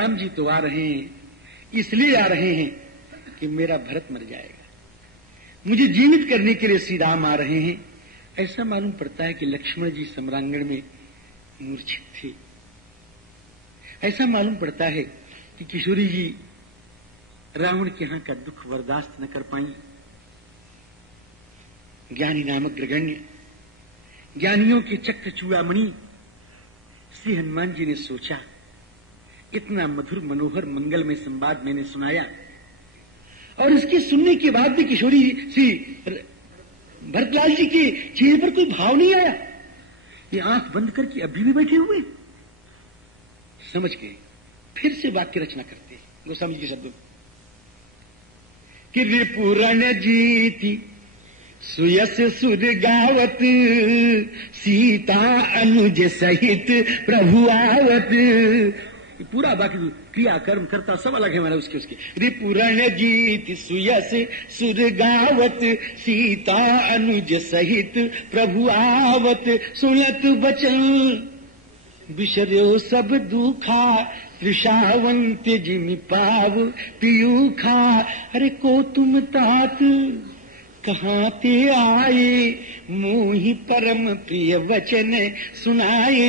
राम जी तो आ रहे हैं, इसलिए आ रहे हैं कि मेरा भरत मर जाएगा, मुझे जीवित करने के लिए श्री राम आ रहे हैं। ऐसा मालूम पड़ता है कि लक्ष्मण जी सम्रांगण में मूर्छित थे। ऐसा मालूम पड़ता है कि किशोरी जी रावण के यहां का दुख बर्दाश्त न कर पाई। ज्ञानी नामक ग्रगण्य ज्ञानियों के चक्र चूड़ामणि श्री हनुमान जी ने सोचा, इतना मधुर मनोहर मंगलमय संवाद मैंने सुनाया, और इसके सुनने के बाद भी किशोरी श्री भरतलाल जी के चेहरे पर कोई भाव नहीं आया। ये आंख बंद करके अभी भी बैठे हुए। समझ गए, फिर से वाक्य रचना करते हैं गोस्वामी जी के शब्दों कि रिपुरण जीती सुयस सुर गावत, सीता अनुज सहित प्रभु आवत। पूरा बाकी क्रिया कर्म करता सब अलग है हमारा उसके रिपुरण जीत सुयस सुर गावत, सीता अनुज सहित प्रभु आवत। सुनत बचन बिसर्यो सब दुखा, तृषावंत जिमि पाव पियूखा। अरे को तुम तात कहाँ ते आए, मोहि परम प्रिय वचन सुनाए।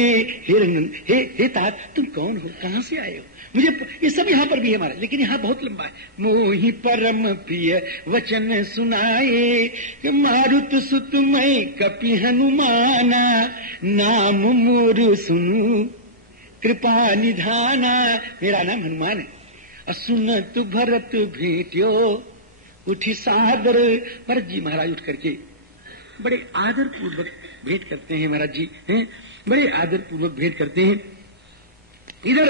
हे तात, तुम कौन हो, कहाँ से आए हो? मुझे ये सब यहाँ पर भी है हमारा, लेकिन यहाँ बहुत लंबा है। मोहि परम प्रिय वचन सुनाए, मारुत सुत मई कपि हनुमाना, नाम मोर सुनु कृपा निधाना। मेरा नाम हनुमान है। असुनत भरत भेट्यो उठी सादर। भरत जी महाराज उठ करके बड़े आदर पूर्वक भेंट करते हैं। महाराज जी हैं, बड़े आदर पूर्वक भेंट करते हैं। इधर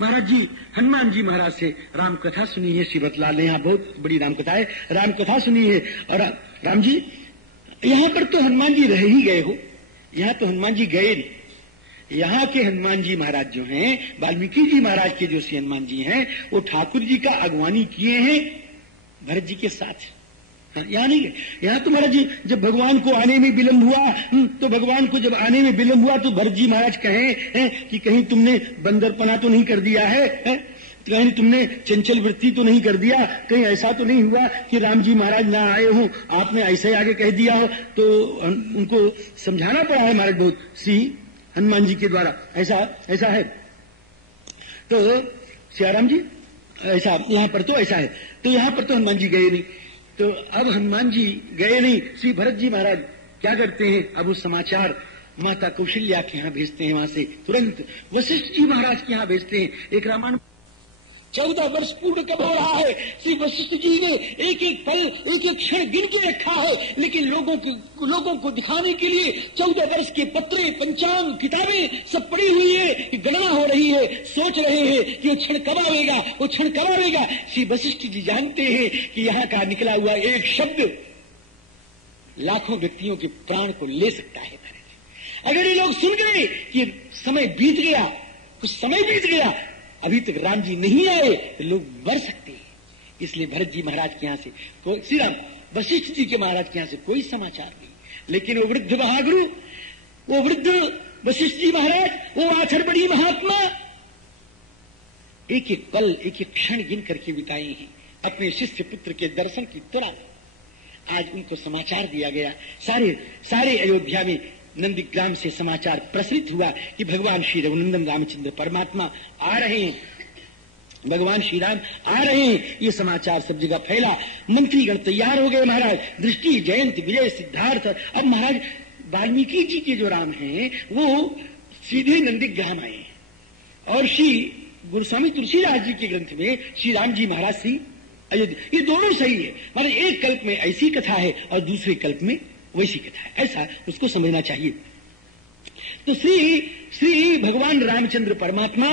महाराज जी हनुमान जी महाराज से राम कथा सुनी है। श्री भरतलाल ने यहाँ बहुत बड़ी राम कथा है, राम कथा सुनी है। और राम जी यहाँ पर तो हनुमान जी रह ही गए हो, यहाँ तो हनुमान जी गए नहीं। यहाँ के हनुमान जी महाराज जो हैं, वाल्मीकि जी महाराज के जो श्री हनुमान जी हैं, वो ठाकुर जी का अगवानी किए हैं भरत जी के साथ। यहाँ नहीं गए। यहाँ तो महाराज जी जब भगवान को आने में विलंब हुआ, तो भगवान को जब आने में विलंब हुआ तो भरत जी महाराज कहें कि कहीं तुमने बंदरपना तो नहीं कर दिया है, कहीं तुमने चंचल वृत्ति तो नहीं कर दिया, कहीं ऐसा तो नहीं हुआ कि राम जी महाराज ना आए हो, आपने ऐसे आगे कह दिया हो। तो उनको समझाना पड़ा है महाराज बहुत श्री हनुमान जी के द्वारा। ऐसा है। तो सियाराम जी ऐसा यहाँ पर तो ऐसा है। तो यहाँ पर तो हनुमान जी गए नहीं। तो अब हनुमान जी गए नहीं, श्री भरत जी महाराज क्या करते हैं, अब वो समाचार माता कौशल्या के यहाँ भेजते हैं। वहां से तुरंत वशिष्ठ जी महाराज के यहाँ भेजते हैं। एक रामायण 14 वर्ष पूर्ण कब हो रहा है, श्री वशिष्ठ जी ने एक एक पल एक एक क्षण गिन के रखा है, लेकिन लोगों को दिखाने के लिए 14 वर्ष के पत्रे पंचांग किताबें सब पड़ी हुई है, गणना हो रही है, सोच रहे हैं कि वो क्षण कब आएगा, वो क्षण कब आएगा। श्री वशिष्ठ जी जानते हैं कि यहाँ का निकला हुआ एक शब्द लाखों व्यक्तियों के प्राण को ले सकता है। अगर ये लोग सुन गए कि समय बीत गया, कुछ समय बीत गया, अभी तक राम जी नहीं आए, तो लोग मर सकते हैं। इसलिए भरत जी महाराज के यहाँ से तो श्री राम वशिष्ठ जी के महाराज के यहाँ से कोई समाचार नहीं। लेकिन वो वृद्ध महागुरु, वो वृद्ध वशिष्ठ जी महाराज, वो आचर बड़ी महात्मा एक एक पल एक एक क्षण गिन करके बिताए हैं अपने शिष्य पुत्र के दर्शन की तरह। आज उनको समाचार दिया गया। सारे अयोध्या में नंदीग्राम से समाचार प्रसरित हुआ कि भगवान श्री रघुनंदन रामचंद्र परमात्मा आ रहे हैं, भगवान श्री राम आ रहे हैं। ये समाचार सब जगह फैला। मंत्रीगण तैयार हो गए महाराज, दृष्टि, जयंत, विजय, सिद्धार्थ। अब महाराज वाल्मीकि जी के जो राम हैं वो सीधे नंदीग्राम आए और श्री गोस्वामी तुलसीदास जी के ग्रंथ में श्री राम जी महाराज श्री अयोध्या। ये दोनों सही है। महाराज एक कल्प में ऐसी कथा है और दूसरे कल्प में वैसी कथा है, ऐसा उसको समझना चाहिए। तो श्री भगवान रामचंद्र परमात्मा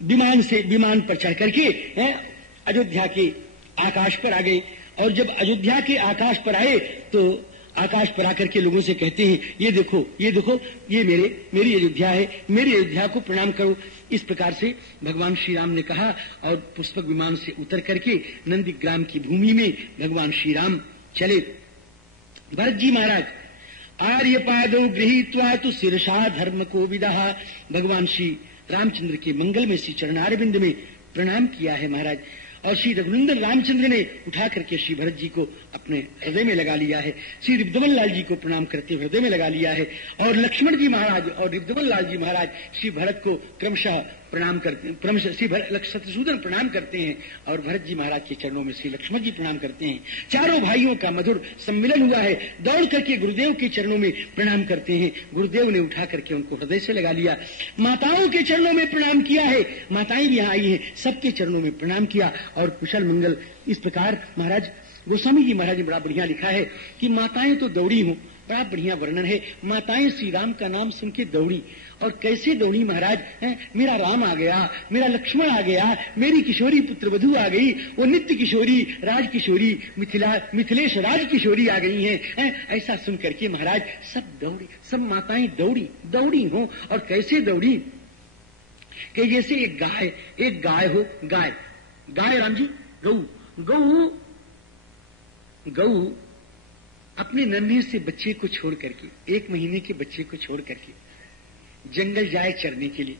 विमान पर चढ़ करके अयोध्या के आकाश पर आ गए। और जब अयोध्या के आकाश पर आए तो आकाश पर आकर के लोगों से कहते हैं, ये देखो ये मेरी अयोध्या है, मेरी अयोध्या को प्रणाम करो। इस प्रकार से भगवान श्री राम ने कहा और पुष्पक विमान से उतर करके नंदीग्राम की भूमि में भगवान श्री राम चले। भरत जी महाराज आर्य पादो गृहीत्वा तु शिरसा धर्म को विदहा। भगवान श्री रामचंद्र के मंगल में श्री चरणारविंद में प्रणाम किया है महाराज। और श्री रघुनंदन रामचंद्र ने उठा करके श्री भरत जी को अपने हृदय में लगा लिया है। श्री रिपुदमन लाल जी को प्रणाम करते हुए हृदय में लगा लिया है। और लक्ष्मण जी महाराज और रिपुदमन लाल जी महाराज श्री भरत को क्रमशः प्रणाम करते हैं, क्रमशः श्री शत्रुसूदन प्रणाम करते हैं और भरत जी महाराज के चरणों में श्री लक्ष्मण जी प्रणाम करते हैं। चारों भाइयों का मधुर सम्मिलन हुआ है। दौड़ करके गुरुदेव के चरणों में प्रणाम करते हैं। गुरुदेव ने उठा करके उनको हृदय से लगा लिया। माताओं के चरणों में प्रणाम किया है। माताएं भी यहाँ आई हैं, सबके चरणों में प्रणाम किया और कुशल मंगल। इस प्रकार महाराज गोस्वामी जी महाराज ने बड़ा बढ़िया लिखा है कि माताएं तो दौड़ी हों, बड़ा बढ़िया वर्णन है। माताएं श्री राम का नाम सुन के दौड़ी। और कैसे दौड़ी महाराज, मेरा राम आ गया, मेरा लक्ष्मण आ गया, मेरी किशोरी पुत्र वधू आ गई, वो नित्य किशोरी राज किशोरी मिथिलेश राज किशोरी आ गई हैं। ऐसा सुन करके महाराज सब दौड़ी, सब माताएं दौड़ी हो। और कैसे दौड़ी कि जैसे एक गाय हो, गाय राम जी गऊ अपने नन्हे से बच्चे को छोड़ करके, 1 महीने के बच्चे को छोड़ करके जंगल जाए चरने के लिए,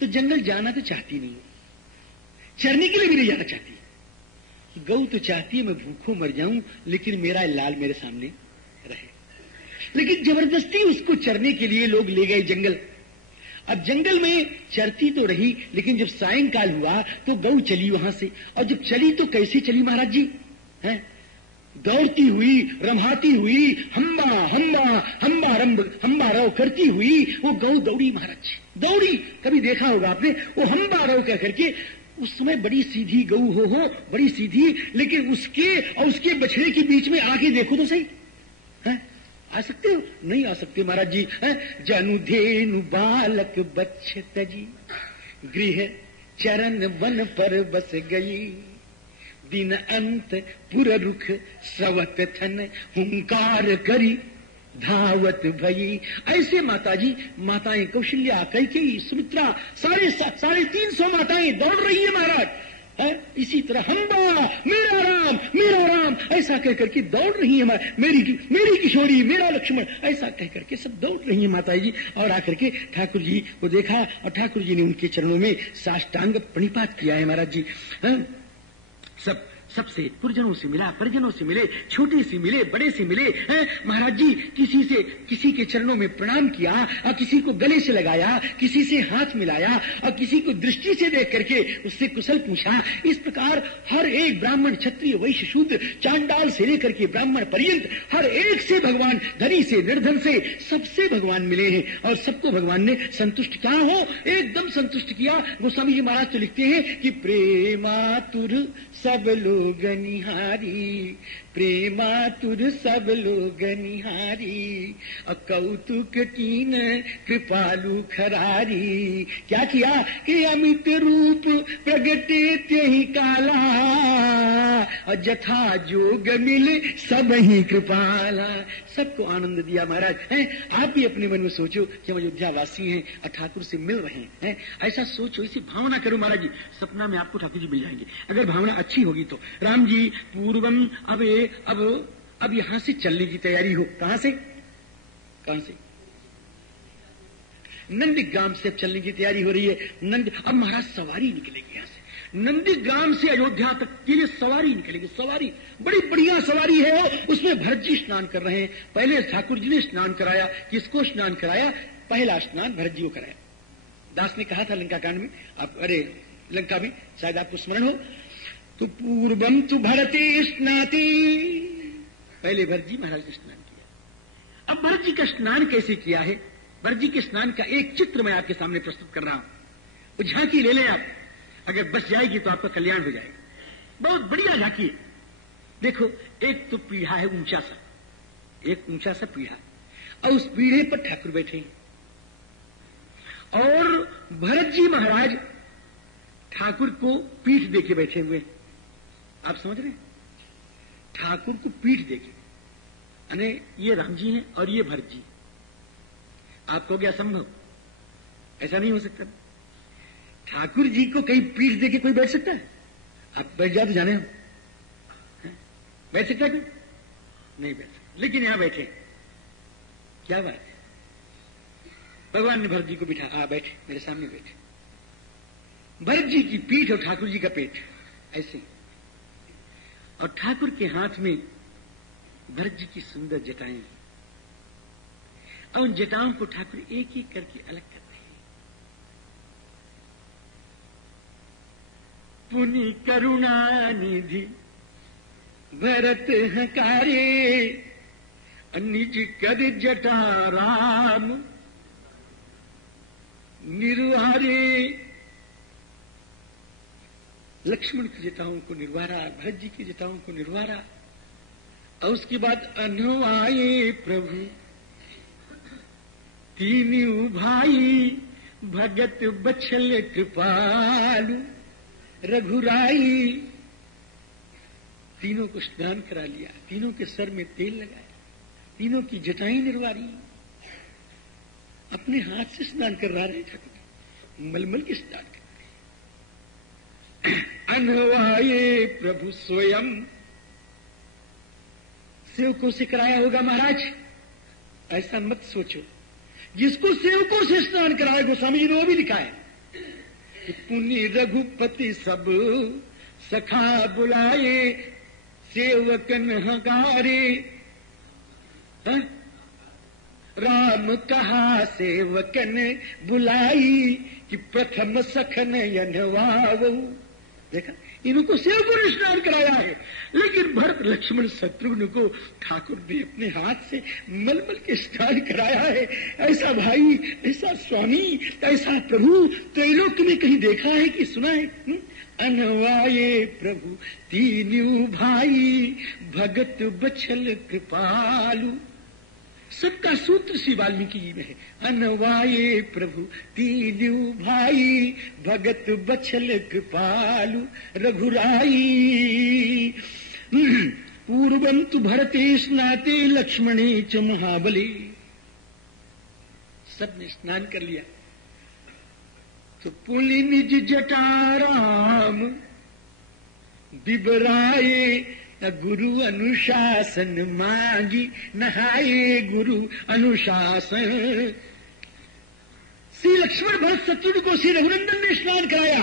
तो जंगल जाना तो चाहती नहीं, चरने के लिए भी नहीं जाना चाहती। गऊ तो चाहती है मैं भूखों मर जाऊं लेकिन मेरा लाल मेरे सामने रहे। लेकिन जबरदस्ती उसको चरने के लिए लोग ले गए जंगल। अब जंगल में चरती तो रही, लेकिन जब सायंकाल हुआ तो गऊ चली वहां से। और जब चली तो कैसे चली महाराज जी, हैं? दौड़ती हुई, रम्हाती हुई, हम्बा हम्बा हम्बा हम्बा रव करती हुई वो गऊ दौड़ी महाराज जी, दौड़ी। कभी देखा होगा आपने, वो हम्बा रव कह करके, उस समय बड़ी सीधी गऊ हो बड़ी सीधी, लेकिन उसके और उसके बछड़े के बीच में आके देखो तो सही, है? आ सकते हो? नहीं आ सकते महाराज जी। जनु धेनु बालक बच्छ तजी, गृह चरण वन पर बस गई, दिन अंत पुर रुख स्रवत थन, हुंकार करी धावत भई। ऐसे माताजी, माताएं कौशल्या, कैकेयी, सुमित्रा, 350 माताएं दौड़ रही है महाराज। इसी तरह हम्बा मेरा राम ऐसा कह करके दौड़ रही है। मेरी किशोरी, मेरा लक्ष्मण, ऐसा कह करके सब दौड़ रही है माता जी। और आकर के ठाकुर जी को देखा और ठाकुर जी ने उनके चरणों में साष्टांग प्रणिपात किया है महाराज जी। सबसे पुरजनों से मिला, परिजनों से मिले, छोटे से मिले, बड़े से मिले, महाराज जी किसी के चरणों में प्रणाम किया और किसी को गले से लगाया, किसी से हाथ मिलाया और किसी को दृष्टि से देख करके उससे कुशल पूछा। इस प्रकार हर एक ब्राह्मण, क्षत्रिय, वैश्य, शूद्र, चांडाल से लेकर के ब्राह्मण पर्यंत हर एक से भगवान, धनी से निर्धन से, सबसे भगवान मिले हैं और सबको भगवान ने संतुष्ट क्या हो एकदम संतुष्ट किया। गोस्वामी जी महाराज तो लिखते हैं कि प्रेमातुर सब लोग निहारी, प्रेमातुर सब लोग निहारी, कौतुक कीन कृपालु खरारी। क्या किया कि अमित रूप प्रगटे त्यहि काला, और जथा जोग मिले सब ही कृपाला। सबको आनंद दिया महाराज। आप भी अपने मन में सोचो कि हम अयोध्या वासी हैं और ठाकुर से मिल रहे हैं। ऐसा सोचो, इसी भावना करो महाराज जी, सपना में आपको ठाकुर जी मिल जाएंगे अगर भावना अच्छी होगी तो। राम जी पूर्वम अब यहां से चलने की तैयारी हो। कहां से नंदीग्राम से अब चलने की तैयारी हो रही है। अब महाराज सवारी निकलेगी यहां से, नंदीग्राम से अयोध्या तक के लिए सवारी निकलेगी। सवारी बड़ी बढ़िया सवारी है। उसमें भरत जी स्नान कर रहे हैं। पहले ठाकुर जी ने स्नान कराया। किसको स्नान कराया? पहला स्नान भरत जी को कराया। दास ने कहा था लंका कांड में, लंका में शायद आपको स्मरण हो, तो पूर्वम तु भरते स्नाति, पहले भरत जी महाराज ने स्नान किया। अब भरत जी का स्नान कैसे किया है, भरत जी के स्नान का एक चित्र मैं आपके सामने प्रस्तुत कर रहा हूं। वो झांकी ले लें आप, अगर बच जाएगी तो आपका कल्याण हो जाएगा। बहुत बढ़िया झांकी है। देखो, एक तो पीढ़ा है ऊंचा सा, एक ऊंचा सा पीढ़ा, और उस पीढ़े पर ठाकुर बैठे हैं और भरत जी महाराज ठाकुर को पीठ देके बैठे हुए। आप समझ रहे हैं? ठाकुर को पीठ देके, अने ये राम जी हैं और ये भरत जी। आप कहोगे असंभव, ऐसा नहीं हो सकता। ठाकुर जी को कहीं पीठ देके कोई बैठ सकता है? आप बैठ जाओ तो जाने हम, बैठ सकता है कोई? नहीं बैठ सकता। लेकिन यहां बैठे, क्या बात है। भगवान ने भरत जी को बिठा, बैठे मेरे सामने बैठे। भरत जी की पीठ और ठाकुर जी का पेट ऐसे, और ठाकुर के हाथ में भरत जी की सुंदर जटाएं, और उन जटाओं को ठाकुर एक एक करके अलग कर रहे हैं। पुनि करुणा निधि भरत हकारे, निज कर जटा राम निर्वारे। लक्ष्मण की जटाओं को निर्वारा, भरत जी की जटाओं को निर्वारा, और उसके बाद अनवाए प्रभु तीनों भाई, भगत बछल कृपालु रघुराई। तीनों को स्नान करा लिया, तीनों के सर में तेल लगाया, तीनों की जटाएं निर्वारी, अपने हाथ से स्नान करवा रहे ठाकुर, मलमल के स्नान कर रहे। अनवाए प्रभु स्वयं, सेवकों से कराया होगा महाराज, ऐसा मत सोचो। जिसको सेवकों से स्नान कराए, गोस्वामी जी ने वो भी लिखा है कि पुण्य रघुपति सब सखा बुलाए, सेवकन हकारे। राम कहा सेवकन बुलाई, कि प्रथम सखन यनवावो। देखा, इनको सेवकों ने स्नान कराया है, लेकिन भरत लक्ष्मण शत्रुघ्न को ठाकुर ने अपने हाथ से मलमल के स्नान कराया है। ऐसा भाई, ऐसा स्वामी, ऐसा प्रभु त्रैलोक में कहीं देखा है कि सुना है? अनवाये प्रभु तीनों भाई, भगत बछल कृपालु। सबका सूत्र श्री वाल्मीकि जी में है। अनवाये प्रभु तीनों भाई, भगत बछल कृपालु रघुराई। पूर्वंतु भरते स्नाते लक्ष्मणे च महाबले। सबने स्नान कर लिया तो पुलि निज जटाराम बिबराए, गुरु अनुशासन मांगी नहाए गुरु अनुशासन। श्री लक्ष्मण भरत शत्रुघ्न को श्री रघुनंदन ने स्नान कराया,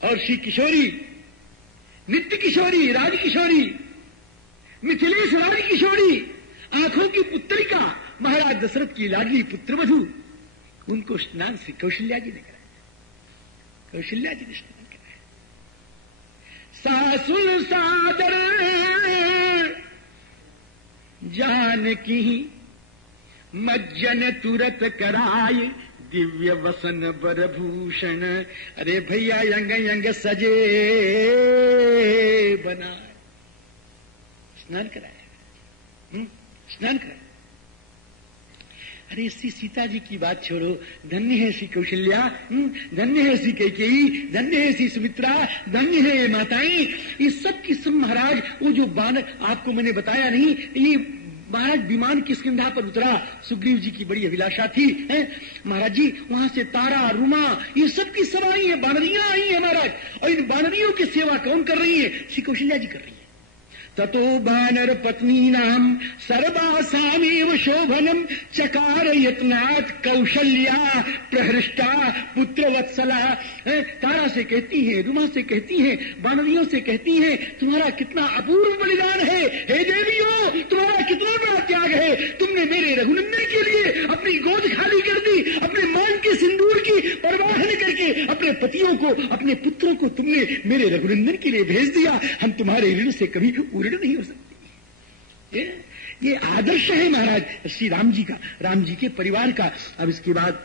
और श्री किशोरी, नित्य किशोरी, राज किशोरी, मिथिलेश राज किशोरी, आंखों की पुत्रिका, महाराज दशरथ की लाडली पुत्रवधू, उनको स्नान श्री कौशल्या जी ने कराया। कौशल्या जी ने स्नान सासुल सादर जानकी, मज्जन तुरत कराए, दिव्य वसन बरभूषण। अरे भैया यंग यंग सजे बनाए, स्नान कराया, स्नान कराया। अरे श्री सीता जी की बात छोड़ो, धन्य है श्री कौशल्या, धन्य है श्री कैकेयी, धन्य है श्री सुमित्रा, धन्य है ये माताएं। ये सब की सब महाराज, वो जो बानर आपको मैंने बताया नहीं, ये महाराज विमान किष्किंधा पर उतरा, सुग्रीव जी की बड़ी अभिलाषा थी, है महाराज जी। वहां से तारा, रुमा, ये सब की सब आई है, बानरियां आई है महाराज, और इन बानरियों की सेवा कौन कर रही है? श्री कौशल्या जी कर रही है। ततो बानर पत्नी नाम सर्वासामेव शोभनम चकार यत्नात् कौशल्या प्रहृष्टा पुत्र वत्सला। तारा से कहती है, रुमा से कहती है, बानरियों से कहती है, तुम्हारा कितना अपूर्व बलिदान है, हे देवियों, तुम्हारा कितना बड़ा त्याग है। तुमने मेरे रघुनंदन के लिए अपनी गोद खाली कर दी, अपने मान के सिंदूर की परवाह न करके अपने पतियों को, अपने पुत्रों को तुमने मेरे रघुनंदन के लिए भेज दिया। हम तुम्हारे ऋण से कभी नहीं हो सकती। ये आदर्श है महाराज श्री राम जी का, राम जी के परिवार का। अब इसके बाद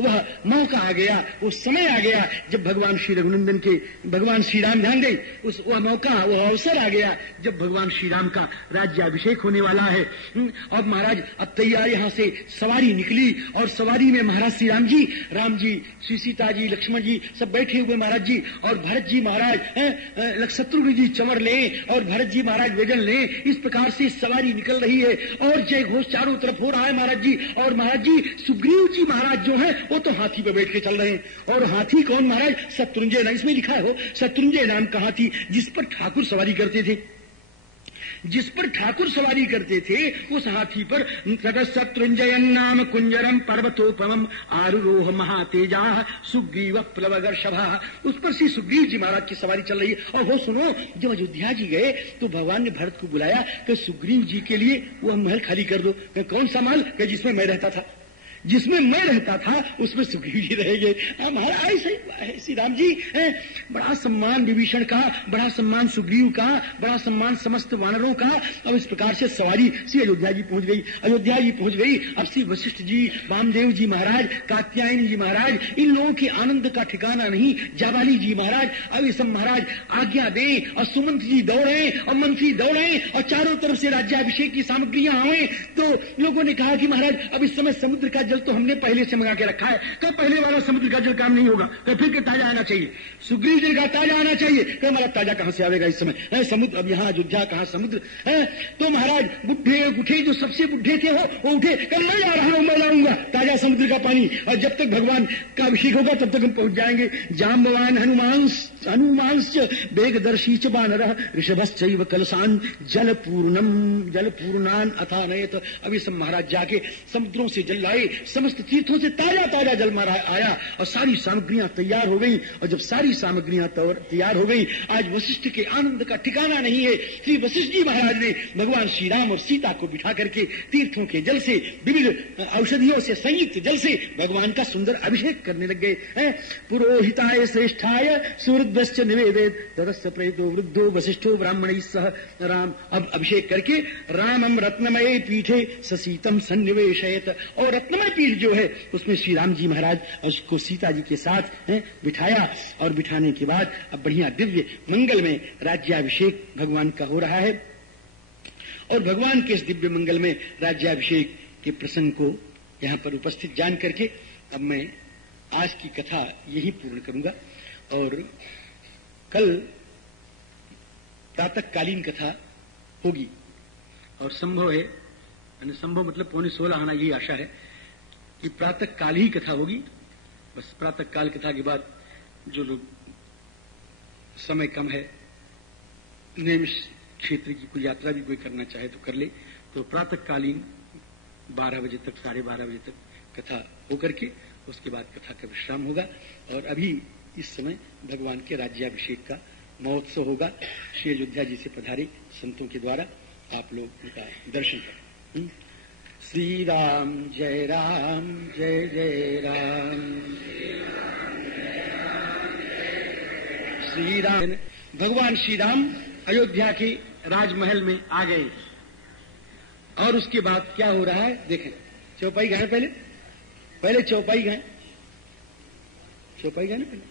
वह मौका आ गया, वो समय आ गया जब भगवान श्री रघुनंदन के, भगवान श्री राम ध्यान दें, वह मौका, वह अवसर आ गया जब भगवान श्री राम का राज्याभिषेक होने वाला है। अब महाराज अब तैयार यहाँ से सवारी निकली, और सवारी में महाराज श्री राम जी, श्री सीता जी, लक्ष्मण जी सब बैठे हुए महाराज जी, और भरत जी महाराज, शत्रुघ्न जी चंवर लें, और भरत जी महाराज वेजन लें। इस प्रकार से सवारी निकल रही है, और जय घोष चारों तरफ हो रहा है महाराज जी। और महाराज जी सुग्रीव जी महाराज जो है वो तो हाथी पे बैठ के चल रहे हैं, और हाथी कौन महाराज? शत्रुंजय नाम, इसमें लिखा है हो शत्रुंजय नाम का हाथी, जिस पर ठाकुर सवारी करते थे। जिस पर ठाकुर सवारी करते थे उस हाथी पर शत्रुंजयन नाम कुंजरम पर्वतोपम आरुरोह महातेजा सुग्रीव प्लवगर्षभा। उस पर श्री सुग्रीव जी महाराज की सवारी चल रही है। और वो सुनो, जब अयोध्या जी गए तो भगवान ने भरत को बुलाया कि सुग्रीव जी के लिए वह महल खाली कर दो। कौन सा महल? कि जिसमें मैं रहता था, जिसमें मैं रहता था उसमें सुग्रीव जी रहेंगे। महाराज श्री राम जी बड़ा सम्मान विभीषण का, बड़ा सम्मान सुग्रीव का, बड़ा सम्मान समस्त वानरों का। अब इस प्रकार से सवारी श्री अयोध्या जी पहुंच गई। अयोध्या जी पहुंच गई। अब श्री वशिष्ठ जी, वामदेव जी महाराज, कात्यायनी जी महाराज, इन लोगों के आनंद का ठिकाना नहीं। जाबाली जी महाराज, अब ये सब महाराज आज्ञा दें और सुमंत जी दौड़े और मंत्री दौड़े और चारों तरफ से राज्याभिषेक की सामग्रियां आए। तो लोगों ने कहा कि महाराज अब इस समय समुद्र का जल तो हमने पहले से मंगा के रखा है। कब पहले वाला समुद्र का जल काम नहीं होगा, तो फिर के ताजा आना चाहिए। सुग्रीव जी का ताजा आना चाहिए। तो हमारा ताजा कहां से आवेगा इस समय? समुद्र अब यहाँ अयोध्या कहां समुद्र है? तो महाराज बुढ़े उठे, जो सबसे बुढ़े थे वो उठे, कल मैं जा रहा हूं, मैं लाऊंगा ताजा समुद्र का पानी। और जब तक भगवान का अभिषेक होगा तब तक हम पहुंच जाएंगे। जाम्बवान हनुमांश्च वेगदर्शी च बानरः ऋषभश्चैव कलशान जल पूर्णान अथानयत। अभी सब महाराज जाके समुद्रों से जल लाए, समस्त तीर्थों से ताजा ताजा जल आया और सारी सामग्रियां तैयार हो गई। और जब सारी सामग्रियां तैयार हो गई, आज वशिष्ठ के आनंद का ठिकाना नहीं है। श्री वशिष्ठ जी महाराज ने भगवान श्री राम और सीता को बिठा करके तीर्थों के जल से, विविध औषधियों से संयुक्त जल से भगवान का सुंदर अभिषेक करने लग गए। पुरोहिताय श्रेष्ठाय सुवृद्धश्च निवेदेत तदस्य प्रेतो वृद्धो वशिष्ठो ब्राह्मणैः सह राम। अब अभिषेक करके रामम रत्नमय पीठे ससीतम सन्निवेशयत। और रत्नमय पीठ जो है उसमें श्री राम जी महाराज उसको सीता जी के साथ बिठाया। और बिठाने के बाद अब बढ़िया दिव्य मंगल में राज्याभिषेक भगवान का हो रहा है। और भगवान के इस दिव्य मंगल में राज्याभिषेक के प्रसंग को यहाँ पर उपस्थित जान करके अब मैं आज की कथा यही पूर्ण करूंगा। और कल प्रातःकालीन कथा होगी और संभव है, संभव मतलब 15:15 आना, यही आशा है कि प्रातः काल ही कथा होगी। बस प्रातः काल कथा के बाद जो लोग समय कम है, नियम क्षेत्र की कोई यात्रा भी कोई करना चाहे तो कर ले। तो प्रातःकालीन 12 बजे तक, 12:30 बजे तक कथा होकर के उसके बाद कथा का विश्राम होगा। और अभी इस समय भगवान के राज्याभिषेक का महोत्सव होगा। श्री अयोध्या जी से पधारे संतों के द्वारा आप लोग उनका दर्शन करें। श्री राम जय जय राम। श्री राम। भगवान श्री राम अयोध्या के राजमहल में आ गए। और उसके बाद क्या हो रहा है देखें। चौपाई गाएं पहले चौपाई गाएं ना पहले।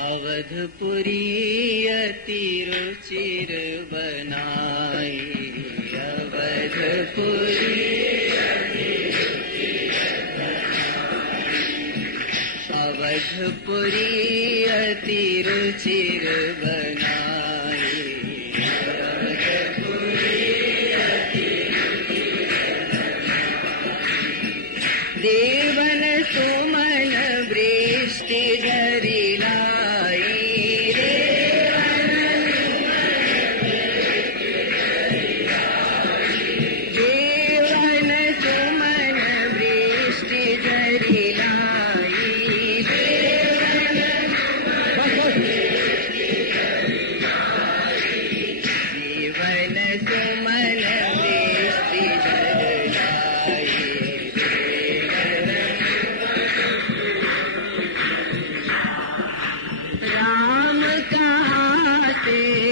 अवधपुरी अति रुचिर बनाई, अवधपुरी अवधपुरी अति रुचिर बनाई, देवन सुमन वृष्टि धरिला, राम कहाँ से